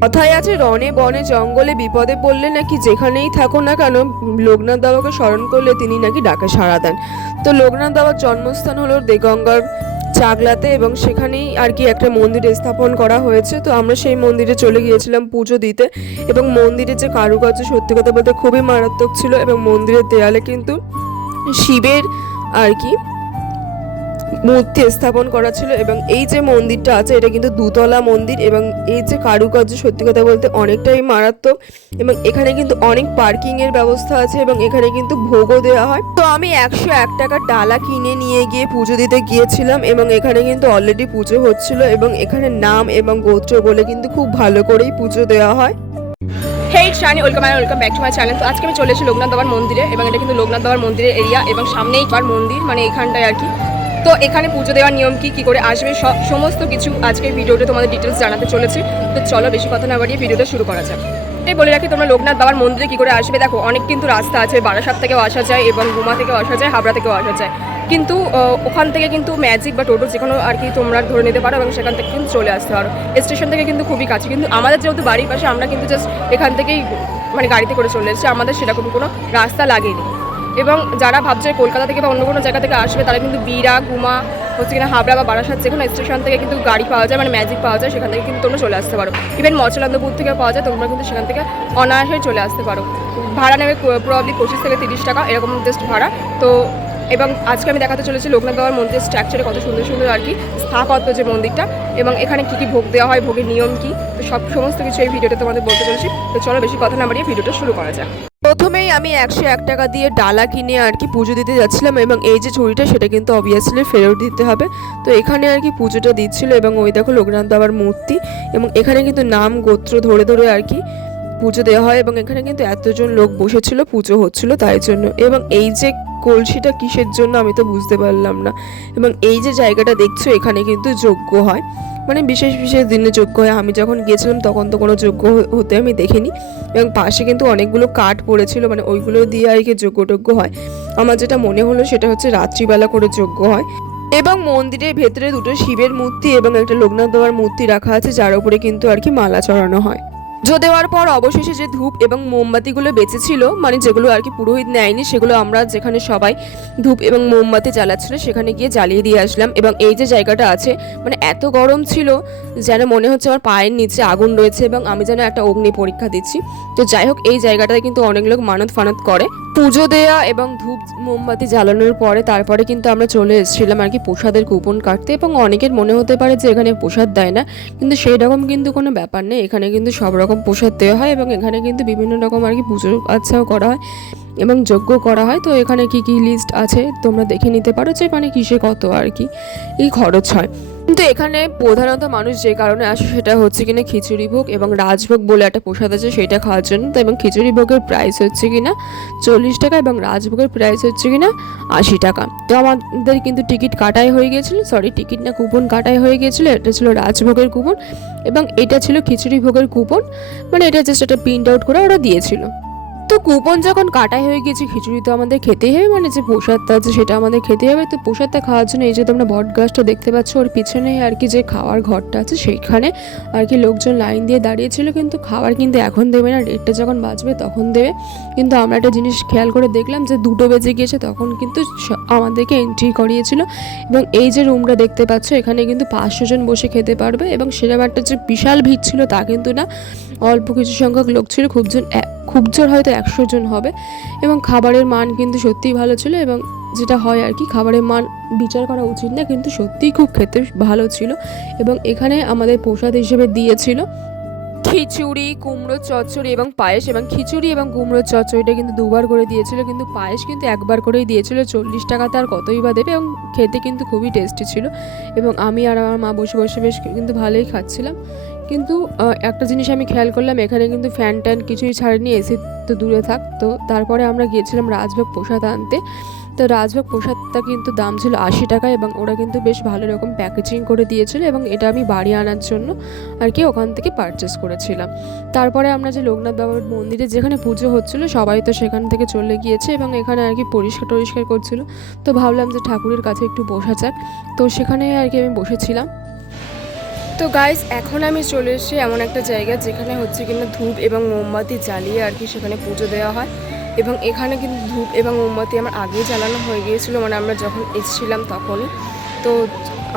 কথায় আছে রনে বনে জঙ্গলে বিপদে পড়লে নাকি যেখানেই থাকো না কেন, লোকনাথ বাবাকে স্মরণ করলে তিনি নাকি ডাকে সাড়া দেন। তো লোকনাথ বাবার জন্মস্থান হলো দেগঙ্গার চাগলাতে এবং সেখানেই আর কি একটা মন্দির স্থাপন করা হয়েছে। তো আমরা সেই মন্দিরে চলে গিয়েছিলাম পুজো দিতে এবং মন্দিরের যে কারুকার্য সত্যি কথা বলতে খুবই মারাত্মক ছিল এবং মন্দিরের দেয়ালে কিন্তু শিবের আর কি মূর্তি স্থাপন করা ছিল এবং এই যে মন্দিরটা আছে, এটা কিন্তু দুতলা মন্দির এবং এই যে কারুকার্য সত্যি কথা বলতে অনেকটাই মারাত্মক এবং এখানে কিন্তু অনেক পার্কিং এর ব্যবস্থা আছে এবং এখানে কিন্তু ভোগও দেওয়া হয়। তো আমি একশো এক টাকার ডালা কিনে নিয়ে গিয়ে পুজো দিতে গিয়েছিলাম এবং এখানে কিন্তু অলরেডি পুজো হচ্ছিল এবং এখানে নাম এবং গোত্র বলে কিন্তু খুব ভালো করেই পুজো দেওয়া হয়। আজকে আমি চলে এসেছি লোকনাথ বাবার মন্দিরে এবং এটা কিন্তু লোকনাথ বাবার মন্দিরের এরিয়া এবং সামনেই মন্দির মানে এখানটায় আর কি। তো এখানে পুজো দেওয়ার নিয়ম কি কি করে আসবে সব সমস্ত কিছু আজকে ভিডিওতে তোমাদের ডিটেলস জানাতে চলেছে। তো চলো বেশি কথা না বাড়িয়ে ভিডিওটা শুরু করা যাক। এটাই বলে রাখি, তোমরা লোকনাথ বাবার মন্দিরে কি করে আসবে? দেখো, অনেক কিন্তু রাস্তা আছে, বারাসাত থেকেও আসা যায় এবং গুমা থেকেও আসা যায়, হাবড়া থেকেও আসা যায়। কিন্তু ওখান থেকে কিন্তু ম্যাজিক বা টোটো যে কোনো আর কি তোমরা ধরে নিতে পারো এবং সেখান থেকে কিন্তু চলে আসতে পারো। স্টেশন থেকে কিন্তু খুবই কাছে। কিন্তু আমাদের যেহেতু বাড়ির পাশে, আমরা কিন্তু জাস্ট এখান থেকেই মানে গাড়িতে করে চলে এসেছি। আমাদের সেরকম কোনো রাস্তা লাগেনি। এবং যারা ভাবছে কলকাতা থেকে বা অন্য কোনো জায়গা থেকে আসবে, তারা কিন্তু বিরা, গুমা, হচ্ছে কিনা হাবড়া বা বারাসাত যে কোনো স্টেশন থেকে কিন্তু গাড়ি পাওয়া যায় মানে ম্যাজিক পাওয়া যায়, সেখান থেকে কিন্তু তোমরা চলে আসতে পারো। ইভেন মচলান্দপুর থেকে পাওয়া যায়, তোমরা কিন্তু সেখান থেকে অনায়াসে চলে আসতে পারো। ভাড়া নেবে প্রবলি পঁচিশ থেকে তিরিশ টাকা, এরকম জাস্ট ভাড়া। তো, এবং আজকে আমি দেখাতে চলেছি লোকনাথ বাবার মন্দিরের স্ট্রাকচারে কত সুন্দর সুন্দর আর কি স্থাপত্য যে মন্দিরটা, এবং এখানে কী কী ভোগ দেওয়া হয়, ভোগের নিয়ম কী, তো সব সমস্ত কিছু এই ভিডিওতে তোমাদের বলতে চলেছি। তো চলো বেশি কথা না বাড়িয়ে ভিডিওটা শুরু করা যাক। প্রথমেই আমি একশো এক টাকা দিয়ে ডালা কিনে আর কি পুজো দিতে যাচ্ছিলাম এবং এই যে ছুরিটা সেটা কিন্তু অবভিয়াসলি ফেরত দিতে হবে। তো এখানে আর কি পুজোটা দিচ্ছিল এবং ওই দেখো লোকনাথ বাবার মূর্তি এবং এখানে কিন্তু নাম গোত্র ধরে ধরে আর কি পুজো দেওয়া হয় এবং এখানে কিন্তু এতজন লোক বসেছিল, পুজো হচ্ছিল তাই জন্য। এবং এই যে কলসিটা কিসের জন্য আমি তো বুঝতে পারলাম না। এবং এই যে জায়গাটা দেখছ, এখানে কিন্তু যজ্ঞ হয়। মানে বিশেষ বিশেষ দিনে যজ্ঞ হয়। আমি যখন গিয়েছিলাম, তখন তো কোনো হ- হতে আমি দেখিনি। এবং পাশে কিন্তু অনেকগুলো কাঠ পড়েছিল মানে ওইগুলো দিয়ে আর কি টজ্ঞ হয়। আমার যেটা মনে হলো, সেটা হচ্ছে রাত্রিবেলা করে যজ্ঞ হয়। এবং মন্দিরের ভেতরে দুটো শিবের মূর্তি এবং একটা লোকনাথ বাবার মূর্তি রাখা আছে, যার উপরে কিন্তু আর কি মালা চড়ানো হয়। পুজো দেওয়ার পর অবশেষে যে ধূপ এবং মোমবাতিগুলো বেঁচে ছিল মানে যেগুলো আর কি পুরোহিত নেয়নি, সেগুলো আমরা যেখানে সবাই ধূপ এবং মোমবাতি জ্বালাচ্ছিল, সেখানে গিয়ে জ্বালিয়ে দিয়ে আসলাম। এবং এই যে জায়গাটা আছে মানে এত গরম ছিল যেন মনে হচ্ছে আমার পায়ের নিচে আগুন রয়েছে এবং আমি যেন একটা অগ্নি পরীক্ষা দিচ্ছি। তো যাই হোক, এই জায়গাটায় কিন্তু অনেক লোক মানত ফানত করে। পুজো দেয়া এবং ধূপ, মোমবাতি জ্বালানোর পরে তারপরে কিন্তু আমরা চলে এসেছিলাম আর কি প্রসাদের কুপন কাটতে এবং অনেকের মনে হতে পারে যে এখানে প্রসাদ দেয় না, কিন্তু সেই রকম কিন্তু কোনো ব্যাপার নেই। এখানে কিন্তু সব রকম প্রসাদ দেওয়া হয় এবং এখানে কিন্তু বিভিন্ন রকম আর কি পুজো আচ্ছাও করা হয়। এবং যজ্ঞ করা হয়, তো এখানে কি কি লিস্ট আছে? তোমরা দেখে নিতে পারো যে মানে কিসে কত আর কি, এই খরচ হয়। কিন্তু এখানে প্রধানত মানুষ যে কারণে আসে সেটা হচ্ছে কিনা খিচুড়ি ভোগ এবং রাজভোগ বলে একটা প্রসাদ আছে, সেটা খাওয়ার জন্য। তো এবং খিচুড়ি ভোগের প্রাইস হচ্ছে কিনা চল্লিশ টাকা এবং রাজভোগের প্রাইস হচ্ছে কিনা আশি টাকা। তো আমাদের কিন্তু টিকিট কাটাই হয়ে গিয়েছিল সরি টিকিট না কুপন কাটাই হয়ে গিয়েছিল, এটা ছিল রাজভোগের কুপন এবং এটা ছিল খিচুড়ি ভোগের কুপন মানে এটা জাস্ট একটা প্রিন্ট আউট করে ওরা দিয়েছিল। তো কুপন যখন কাটাই হয়ে গেছে খিচুড়ি তো আমাদের খেতেই হবে মানে যে প্রসাদটা আছে সেটা আমাদের খেতে হবে। তো প্রসাদটা খাওয়ার জন্য এই যে তোমরা বট গাছটা দেখতে পাচ্ছ, ওর পিছনে আর কি যে খাওয়ার ঘরটা আছে, সেইখানে আর কি লোকজন লাইন দিয়ে দাঁড়িয়েছিল, কিন্তু খাবার কিন্তু এখন দেবে না ডেটটা যখন বাজবে তখন দেবে। কিন্তু আমরা একটা জিনিস খেয়াল করে দেখলাম যে দুটো বেজে গিয়েছে, তখন কিন্তু আমাদেরকে এন্ট্রি করিয়েছিল। এবং এই যে রুমটা দেখতে পাচ্ছ, এখানে কিন্তু পাঁচশো জন বসে খেতে পারবে, এবং একটা যে বিশাল ভিড় ছিল তা কিন্তু না। অল্প কিছু সংখ্যক লোক ছিল, খুব জন খুব জোর হয়তো একশো জন হবে। এবং খাবারের মান কিন্তু সত্যিই ভালো ছিল এবং যেটা হয় আর কি, খাবারের মান বিচার করা উচিত না, কিন্তু সত্যিই খুব খেতে ভালো ছিল। এবং এখানে আমাদের প্রসাদ হিসেবে দিয়েছিল খিচুড়ি কুমড়োর চচ্চড়ি এবং পায়েস। এবং খিচুড়ি এবং কুমড়োর চচ্চড়িটা কিন্তু দুবার করে দিয়েছিল, কিন্তু পায়েস কিন্তু একবার করেই দিয়েছিল। চল্লিশ টাকাতে আর কতই বা দেবে এবং খেতে কিন্তু খুবই টেস্টি ছিল। এবং আমি আর আমার মা বসে বসে বেশ কিন্তু ভালোই খাচ্ছিলাম। কিন্তু একটা জিনিস আমি খেয়াল করলাম, এখানে কিন্তু ফ্যান ট্যান কিছুই ছাড়েনি এসি তো দূরে থাক। তো তারপরে আমরা গিয়েছিলাম রাজভোগ প্রসাদ আনতে। তো রাজভোগ প্রসাদটা কিন্তু দাম ছিল আশি টাকা এবং ওরা কিন্তু বেশ ভালো রকম প্যাকেজিং করে দিয়েছিল এবং এটা আমি বাড়ি আনার জন্য আর কি ওখান থেকে পারচেস করেছিলাম। তারপরে আমরা যে লোকনাথ বাবার মন্দিরে যেখানে পুজো হচ্ছিল, সবাই তো সেখান থেকে চলে গিয়েছে এবং এখানে আর কি পরিষ্কার টরিষ্কার করছিল। তো ভাবলাম যে ঠাকুরের কাছে একটু বসা যাক। তো সেখানে আর কি আমি বসেছিলাম। তো গাইজ এখন আমি চলে এসেছি এমন একটা জায়গা যেখানে হচ্ছে কিনা ধূপ এবং মোমবাতি জ্বালিয়ে আর কি সেখানে পুজো দেওয়া হয়। এবং এখানে কিন্তু ধূপ এবং মোমবাতি আমার আগেই জ্বালানো হয়ে গিয়েছিল মানে আমরা যখন এসেছিলাম তখনই। তো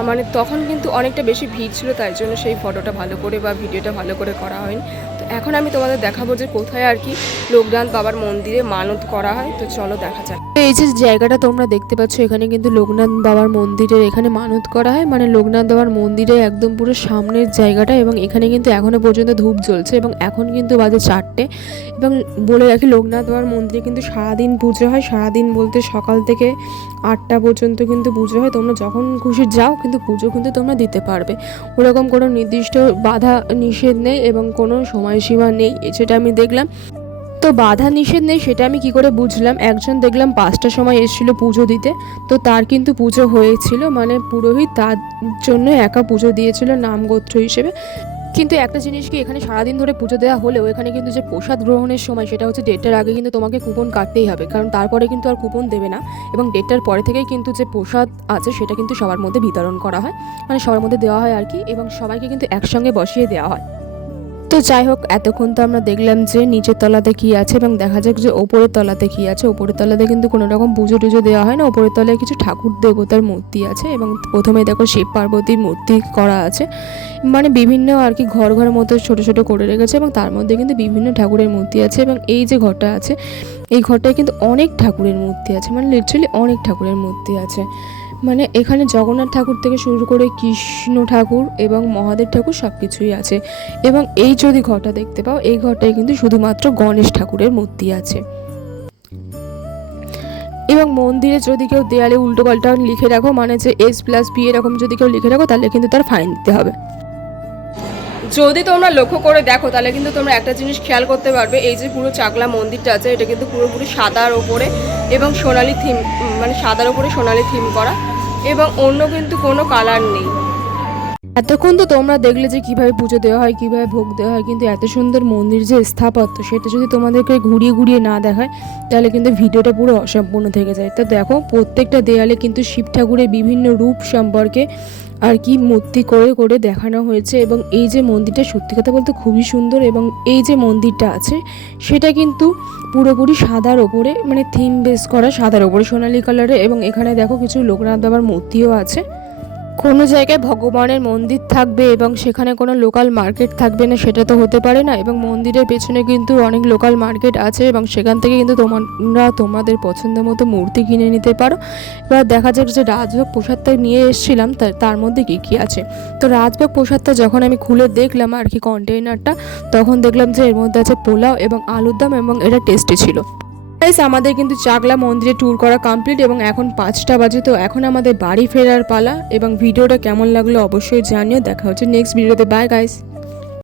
মানে তখন কিন্তু অনেকটা বেশি ভিড় ছিল, তাই জন্য সেই ফটোটা ভালো করে বা ভিডিওটা ভালো করে করা হয়নি। তো এখন আমি তোমাদের দেখাবো যে কোথায় আর কি লোকনাথ বাবার মন্দিরে মানত করা হয়। তো চলো দেখা যাক। এই যে জায়গাটা তোমরা দেখতে পাচ্ছ, এখানে কিন্তু লোকনাথ বাবার মন্দিরের এখানে মানত করা হয়। মানে লোকনাথ বাবার মন্দিরে একদম পুরো সামনের জায়গাটা এবং এখানে কিন্তু এখনও পর্যন্ত ধূপ জ্বলছে এবং এখন কিন্তু বাজে চারটে এবং বলে রাখি লোকনাথ বাবার মন্দিরে কিন্তু সারাদিন পুজো হয়। সারাদিন বলতে সকাল থেকে আটটা পর্যন্ত কিন্তু পুজো হয়। তোমরা যখন খুশি যাও, কিন্তু পুজো কিন্তু তোমরা দিতে পারবে। ওরকম কোনো নির্দিষ্ট বাধা নিষেধ নেই এবং কোনো সময়সীমা নেই, সেটা আমি দেখলাম। তো বাধা নিষেধ নেই, সেটা আমি কি করে বুঝলাম? একজন দেখলাম পাঁচটার সময় এসেছিল পুজো দিতে, তো তার কিন্তু পুজো হয়েছিল মানে পুরোহিত তার জন্য একা পুজো দিয়েছিল নাম গোত্র হিসেবে। কিন্তু একটা জিনিস কি, এখানে সারাদিন ধরে পুজো দেওয়া হলেও এখানে কিন্তু যে প্রসাদ গ্রহণের সময়, সেটা হচ্ছে ডেটটার আগে কিন্তু তোমাকে কুপন কাটতেই হবে, কারণ তারপরে কিন্তু আর কুপন দেবে না, এবং ডেটটার পরে থেকেই কিন্তু যে প্রসাদ আছে, সেটা কিন্তু সবার মধ্যে বিতরণ করা হয় মানে সবার মধ্যে দেওয়া হয় আর কি, এবং সবাইকে কিন্তু একসঙ্গে বসিয়ে দেওয়া হয়। তো যাই হোক, এতক্ষণ তো আমরা দেখলাম যে নিচের তলাতে কি আছে এবং দেখা যাক যে ওপরের তলাতে কি আছে। ওপরের তলাতে কিন্তু কোনো রকম পুজো টুজো দেওয়া হয় না। ওপরের তলায় কিছু ঠাকুর দেবতার মূর্তি আছে এবং প্রথমে দেখো শিব পার্বতীর মূর্তি করা আছে। মানে বিভিন্ন আর কি ঘর ঘর মতো ছোট ছোট করে রেখেছে এবং তার মধ্যে কিন্তু বিভিন্ন ঠাকুরের মূর্তি আছে এবং এই যে ঘরটা আছে, এই ঘরটায় কিন্তু অনেক ঠাকুরের মূর্তি আছে। মানে লিটারালি অনেক ঠাকুরের মূর্তি আছে। মানে এখানে জগন্নাথ ঠাকুর থেকে শুরু করে কৃষ্ণ ঠাকুর এবং মহাদেব ঠাকুর সব কিছুই আছে। এবং এই যদি ঘরটা দেখতে পাও, এই ঘরটায় কিন্তু শুধুমাত্র গণেশ ঠাকুরের মূর্তি আছে। এবং মন্দিরে যদি কেউ দেয়ালে উল্টো পাল্টা লিখে রাখো মানে যে এস প্লাস বি এরকম যদি কেউ লিখে রাখো, তাহলে কিন্তু তার ফাইন দিতে হবে। যদি তোমরা লক্ষ্য করে দেখো, তাহলে কিন্তু তোমরা একটা জিনিস খেয়াল করতে পারবে। এই যে পুরো চাকলা মন্দিরটা আছে, এটা কিন্তু পুরোপুরি সাদার ওপরে এবং সোনালি থিম মানে সাদার ওপরে সোনালি থিম করা এবং অন্য কিন্তু কোনো কালার নেই। এতক্ষণ তো তোমরা দেখলে যে কীভাবে পুজো দেওয়া হয়, কীভাবে ভোগ দেওয়া হয়, কিন্তু এত সুন্দর মন্দির যে স্থাপত্য, সেটা যদি তোমাদেরকে ঘুরিয়ে ঘুরিয়ে না দেখায়, তাহলে কিন্তু ভিডিওটা পুরো অসম্পূর্ণ থেকে যায়। তো দেখো, প্রত্যেকটা দেয়ালে কিন্তু শিব ঠাকুরের বিভিন্ন রূপ সম্পর্কে আর কি মূর্তি করে করে দেখানো হয়েছে এবং এই যে মন্দিরটা সত্যি কথা বলতে খুবই সুন্দর এবং এই যে মন্দিরটা আছে, সেটা কিন্তু পুরোপুরি সাদার ওপরে মানে থিম বেস করা সাদার ওপরে, সোনালি কালারে এবং এখানে দেখো কিছু লোকনাথ বাবার মূর্তিও আছে। কোনো জায়গায় ভগবানের মন্দির থাকবে এবং সেখানে কোনো লোকাল মার্কেট থাকবে না, সেটা তো হতে পারে না। এবং মন্দিরের পেছনে কিন্তু অনেক লোকাল মার্কেট আছে এবং সেখান থেকে কিন্তু তোমরা তোমাদের পছন্দ মতো মূর্তি কিনে নিতে পারো। এবার দেখা যাক যে রাজভোগ প্রসাদটা নিয়ে এসেছিলাম তার মধ্যে কী কী আছে। তো রাজভোগ প্রসাদটা যখন আমি খুলে দেখলাম আর কি কন্টেইনারটা তখন দেখলাম যে এর মধ্যে আছে পোলাও এবং আলুর দম এবং এটা টেস্টি ছিল। গাইস আমাদের কিন্তু চাকলা মন্দিরে ট্যুর করা কমপ্লিট এবং এখন পাঁচটা বাজে, তো এখন আমাদের বাড়ি ফেরার পালা এবং ভিডিওটা কেমন লাগল অবশ্যই জানিও। দেখা হচ্ছে নেক্সট ভিডিওতে বাই গাইস